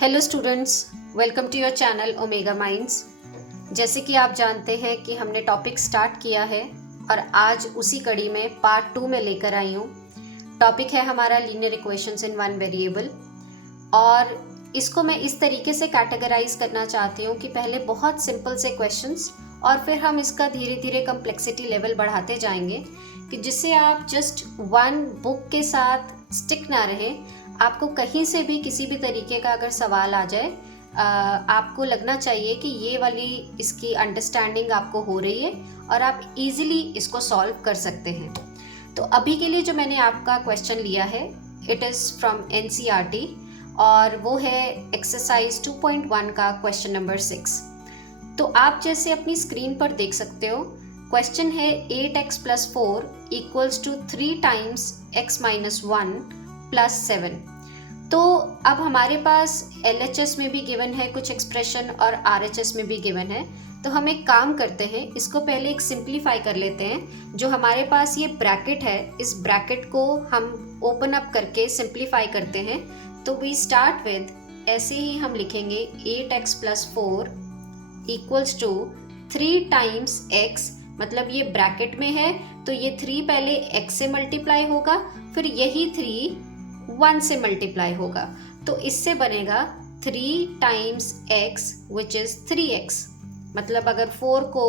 Hello students, welcome to your channel Omega Minds. जैसे कि आप जानते हैं कि हमने टॉपिक स्टार्ट किया है और आज उसी कड़ी में पार्ट 2 में लेकर आई हूँ। टॉपिक है हमारा linear equations in one variable और इसको मैं इस तरीके से कैटेगराइज करना चाहती हूँ कि पहले बहुत सिंपल से क्वेश्चंस और फिर हम इसका धीरे धीरे कम्प्लेक्सिटी लेवल बढ़ाते जाएंगे कि जिससे आप जस्ट वन बुक के साथ स्टिक ना रहें। आपको कहीं से भी किसी भी तरीके का अगर सवाल आ जाए आपको लगना चाहिए कि ये वाली इसकी अंडरस्टैंडिंग आपको हो रही है और आप इजीली इसको सॉल्व कर सकते हैं। तो अभी के लिए जो मैंने आपका क्वेश्चन लिया है इट इज़ फ्रॉम NCERT और वो है एक्सरसाइज 2.1 का क्वेश्चन नंबर 6। तो आप जैसे अपनी स्क्रीन पर देख सकते हो, क्वेश्चन है 8x + 4 = 3 टाइम्स x - 1 + 7। तो अब हमारे पास LHS में भी गिवन है कुछ एक्सप्रेशन और RHS में भी गिवन है। तो हम एक काम करते हैं, इसको पहले एक सिंप्लीफाई कर लेते हैं। जो हमारे पास ये ब्रैकेट है, इस ब्रैकेट को हम ओपन अप करके सिंप्लीफाई करते हैं। तो वी स्टार्ट विद, ऐसे ही हम लिखेंगे 8x + 4 = 3 टाइम्स x, मतलब ये ब्रैकेट में है तो ये 3 पहले x से मल्टीप्लाई होगा, फिर यही 3 1 से मल्टीप्लाई होगा। तो इससे बनेगा 3 times x which is 3x। मतलब अगर 4 को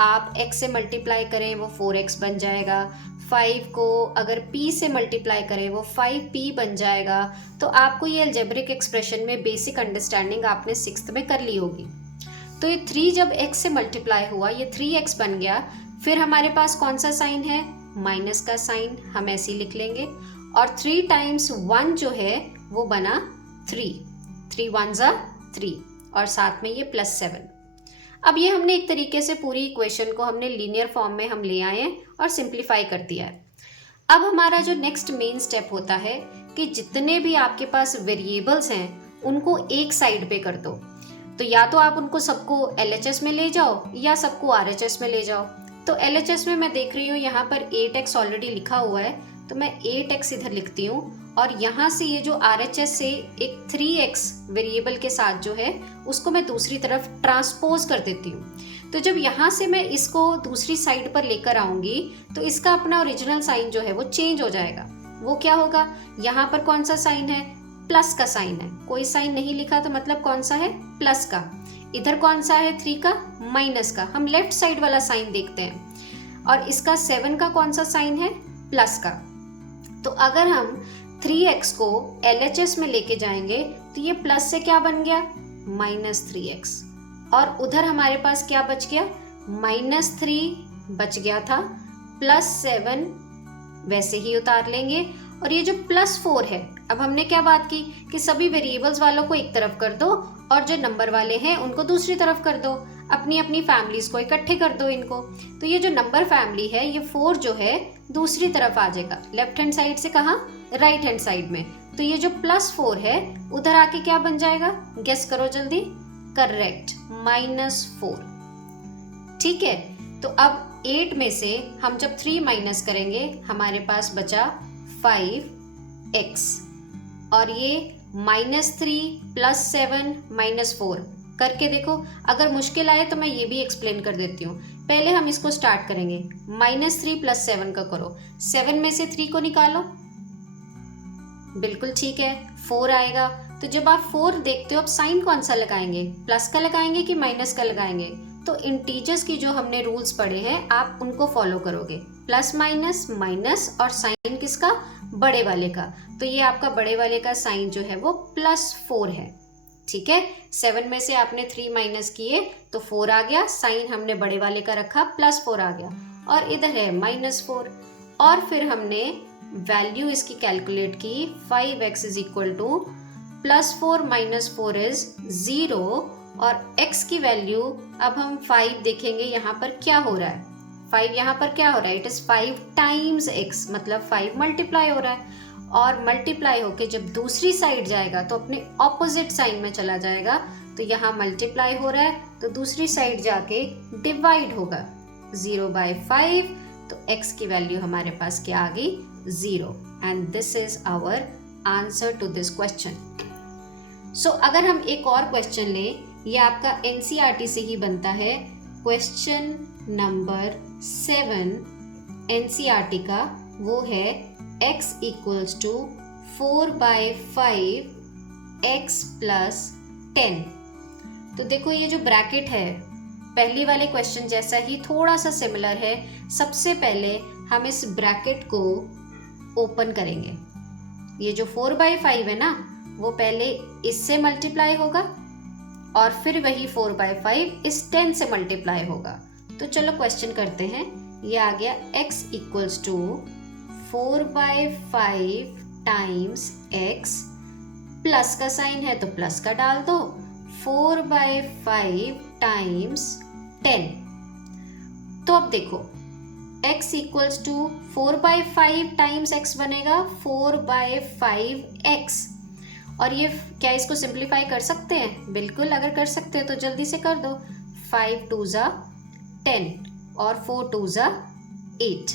आप x से मल्टीप्लाई करें वो 4x बन जाएगा, 5 को अगर p से मल्टीप्लाई करें वो 5p बन जाएगा। तो आपको ये अलजेब्रिक एक्सप्रेशन में बेसिक अंडरस्टैंडिंग आपने 6th में कर ली होगी। तो ये 3 जब x से मल्टीप्लाई हुआ ये 3x बन गया। फिर हमारे पास कौन सा साइन है? माइनस का साइन, हम ऐसे ही लिख लेंगे। और 3 टाइम्स 1 जो है वो बना 3, 3 1 = 3 और साथ में ये +7। अब ये हमने एक तरीके से पूरी इक्वेशन को हमने लीनियर फॉर्म में हम ले आए हैं और सिंप्लीफाई कर दिया है। अब हमारा जो नेक्स्ट मेन स्टेप होता है कि जितने भी आपके पास वेरिएबल्स हैं उनको एक साइड पे कर दो। तो या तो आप उनको सबको LHS में ले जाओ या सबको RHS में ले जाओ। तो LHS में मैं देख रही हूँ यहाँ पर 8x ऑलरेडी लिखा हुआ है, तो मैं 8x इधर लिखती हूँ और यहाँ से ये जो RHS से एक 3x वेरिएबल के साथ जो है उसको मैं दूसरी तरफ ट्रांसपोज कर देती हूँ। तो जब यहाँ से मैं इसको दूसरी साइड पर लेकर आऊँगी तो इसका अपना ओरिजिनल साइन जो है वो चेंज हो जाएगा। वो क्या होगा? यहाँ पर कौन सा साइन है? प्लस का साइन है। कोई साइन नहीं लिखा तो मतलब कौन सा है? प्लस का। इधर कौन सा है? 3 का माइनस का। हम लेफ्ट साइड वाला साइन देखते हैं। और इसका 7 का कौन सा साइन है? प्लस का। तो अगर हम 3x को LHS में लेके जाएंगे तो ये प्लस से क्या बन गया? -3x। और उधर हमारे पास क्या बच गया? -3 बच गया था, +7 वैसे ही उतार लेंगे। और ये जो +4 है, अब हमने क्या बात की कि सभी वेरिएबल्स वालों को एक तरफ कर दो और जो नंबर वाले हैं उनको दूसरी तरफ कर दो, अपनी अपनी फैमिलीज को इकट्ठे कर दो इनको। तो ये जो नंबर फैमिली है ये 4 जो है दूसरी तरफ आ जाएगा, लेफ्ट हैंड साइड से कहाँ? राइट हैंड साइड में। तो ये जो +4 है उधर आके क्या बन जाएगा? गेस करो जल्दी। करेक्ट, -4। ठीक है। तो अब 8 में से हम जब 3 माइनस करेंगे हमारे पास बचा 5x और ये -3 +7 -4 करके देखो। अगर मुश्किल आए तो मैं ये भी एक्सप्लेन कर देती हूँ। पहले हम इसको स्टार्ट करेंगे, -3 + 7 का करो। 7 में से 3 को निकालो, बिल्कुल ठीक है, 4 आएगा। तो जब आप 4 देखते हो अब साइन कौन सा लगाएंगे? प्लस का लगाएंगे कि माइनस का लगाएंगे? तो इंटीजर्स की जो हमने रूल्स पढ़े हैं आप उनको फॉलो करोगे, प्लस माइनस माइनस और साइन किसका? बड़े वाले का। तो ये आपका बड़े वाले का साइन जो है वो +4 है। ठीक है। 7 में से आपने 3 माइनस किए तो 4 आ गया, साइन हमने बड़े वाले का रखा, +4 आ गया। और इधर है -4। और फिर हमने वैल्यू इसकी कैलकुलेट की, 5x = +4 - 4 इज 0। और x की वैल्यू अब हम 5 देखेंगे यहाँ पर क्या हो रहा है। 5 यहाँ पर क्या हो रहा है? इट इज़ 5 टाइम्स x, मतलब 5 मल्टीप्लाई हो रहा है। और मल्टीप्लाई होके जब दूसरी साइड जाएगा तो अपने ऑपोजिट साइन में चला जाएगा। तो यहाँ मल्टीप्लाई हो रहा है तो दूसरी साइड जाके डिवाइड होगा 0/5। तो x की वैल्यू हमारे पास क्या आ गई? 0। And this is our answer to this question. So अगर हम एक और क्वेश्चन लें, ये आपका एनसीईआरटी से ही बनता है, क्वेश्चन नंबर 7 एनसीईआरटी का, वो है x equals to 4/5 x plus 10। तो देखो ये जो ब्रैकेट है पहली वाले क्वेश्चन जैसा ही थोड़ा सा सिमिलर है। सबसे पहले हम इस ब्रैकेट को ओपन करेंगे। ये जो 4/5 है ना, वो पहले इससे मल्टीप्लाई होगा और फिर वही 4/5 इस 10 से मल्टीप्लाई होगा। तो चलो क्वेश्चन करते हैं। ये आ गया x equals to 4/5 times x, प्लस का साइन है तो प्लस का डाल दो, 4/5 टाइम्स 10। तो अब देखो x equals to 4/5 times x बनेगा 4/5x। और ये क्या इसको सिंप्लीफाई कर सकते हैं? बिल्कुल, अगर कर सकते हैं तो जल्दी से कर दो। 5 2 ज़ा 10 और 4 2 ज़ा 8।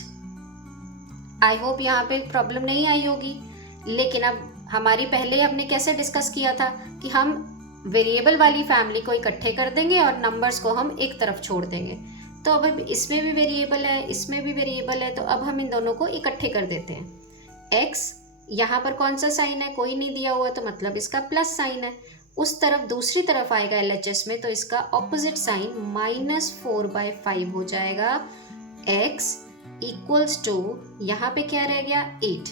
आई होप यहाँ पे प्रॉब्लम नहीं आई होगी। लेकिन अब हमारी पहले हमने कैसे डिस्कस किया था कि हम वेरिएबल वाली फैमिली को इकट्ठे कर देंगे और नंबर्स को हम एक तरफ छोड़ देंगे। तो अब इसमें भी वेरिएबल है, इसमें भी वेरिएबल है, तो अब हम इन दोनों को इकट्ठे कर देते हैं। x यहाँ पर कौन सा साइन है? कोई नहीं दिया हुआ, तो मतलब इसका प्लस साइन है। उस तरफ दूसरी तरफ आएगा LHS में, तो इसका ऑपोजिट साइन -4/5 हो जाएगा। x इक्वल्स टू यहाँ पे क्या रह गया? 8।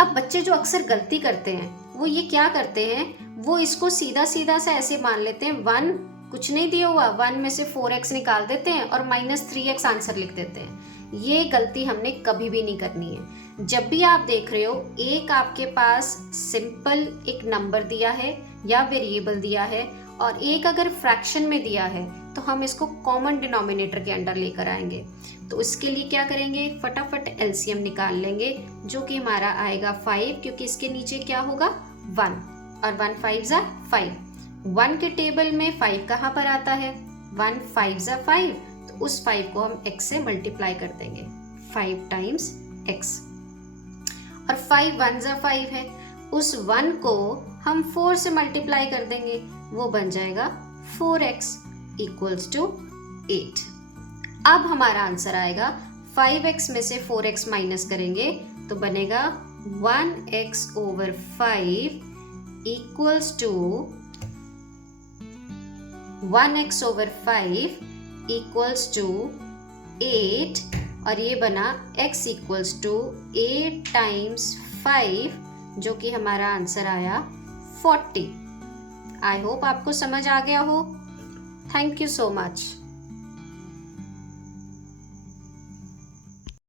अब बच्चे जो अक्सर गलती करते हैं वो ये क्या करते हैं, वो इसको सीधा सीधा सा ऐसे मान लेते हैं, 1 कुछ नहीं दिया हुआ, 1 में से 4x निकाल देते हैं और -3x आंसर लिख देते हैं। ये गलती हमने कभी भी नहीं करनी है। जब भी आप देख रहे हो एक आपके पास सिंपल एक नंबर दिया है या वेरिएबल दिया है और एक अगर फ्रैक्शन में दिया है, तो हम इसको कॉमन डिनोमिनेटर के अंडर लेकर आएंगे। तो इसके लिए क्या करेंगे, फटाफट एलसीएम निकाल लेंगे, जो कि हमारा आएगा 5, क्योंकि इसके नीचे क्या होगा 1 और 1 5 ज़ा 5। 1 के टेबल में 5 कहाँ पर आता है? 1 5 ज़ा 5, तो उस 5 को हम x से मल्टीप्लाई कर देंगे, 5 टाइम्स x। और 5 1 ज़ा 5 है, उस 1 को हम 4 से मल्टीप्लाई कर देंगे, वो बन जाएगा 4x इक्वल्स टू 8। अब हमारा आंसर आएगा 5x में से 4x माइनस करेंगे तो बनेगा 1x/5 equals to 1x/5 equals to 8। और ये बना x इक्वल्स टू 8 टाइम्स 5, जो कि हमारा आंसर आया 40। आई होप आपको समझ आ गया हो। Thank you so much.